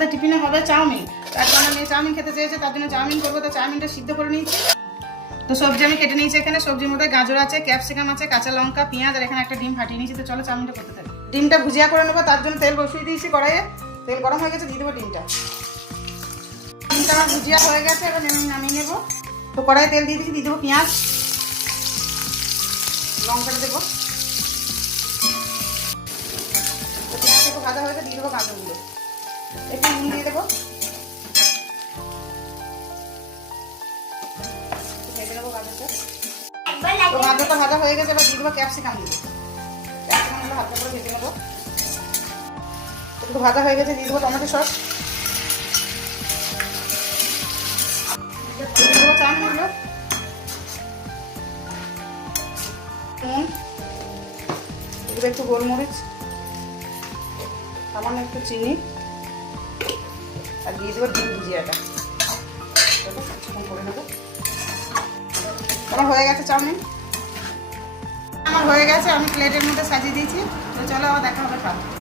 আমাদের টিফিনে হবে চাউমিন। তার জন্য মেয়ে চাউমিন খেতে চেয়েছে, তার জন্য চাউমিন করবো। তো চাউমিনটা সিদ্ধ করে নিয়েছি। তো সবজি আমি কেটে নিয়েছি। এখানে সবজির মধ্যে গাজর আছে, ক্যাপসিকাম আছে, কাঁচা লঙ্কা, পেঁয়াজ, আর এখানে একটা ডিম ফাটিয়ে নিয়েছি। তো চলো চাউমিনটা করতে থাকি। ডিমটা ভুজিয়া করে নেবো, তার জন্য তেল বসিয়ে দিয়েছি কড়াইয়ে। তেল গরম হয়ে গেছে, দিয়ে দেবো ডিমটা। ডিমটা আমার ভুজিয়া হয়ে গেছে, এবার নামিয়ে নেবো। তো কড়াইয়ে তেল দিয়ে দিয়েছি, দিয়ে দেবো পেঁয়াজ, লঙ্কাটা দেবো। তো পেঁয়াজ একটু ভাজা হয়ে গেছে, দিয়ে দেবো গাজরগুলো, একটু নুন দিয়ে দেবো, ভেজে নেবো গাজরটা। তো গাজরটা ভাজা হয়ে গেছে, এবার দিয়ে দেবো ক্যাপসিকাম দিয়ে। ক্যাপসিকামগুলো হালকা করে ভেজে নেবো। একটু ভাজা হয়ে গেছে, দিয়ে দেবো টমেটো সস, দিয়ে দেবো চাউমিনগুলো, নুন, দিয়ে দেবো একটু গোলমরিচ, সামান্য একটু চিনি, আর দিয়ে দেবো ডিম ভুজিয়াটা। কিছুক্ষণ করে নেবো। আমার হয়ে গেছে চাউমিন, আমার হয়ে গেছে, আমি প্লেটের মধ্যে সাজিয়ে দিয়েছি। তো চলো আবার দেখা হবে খাওয়া।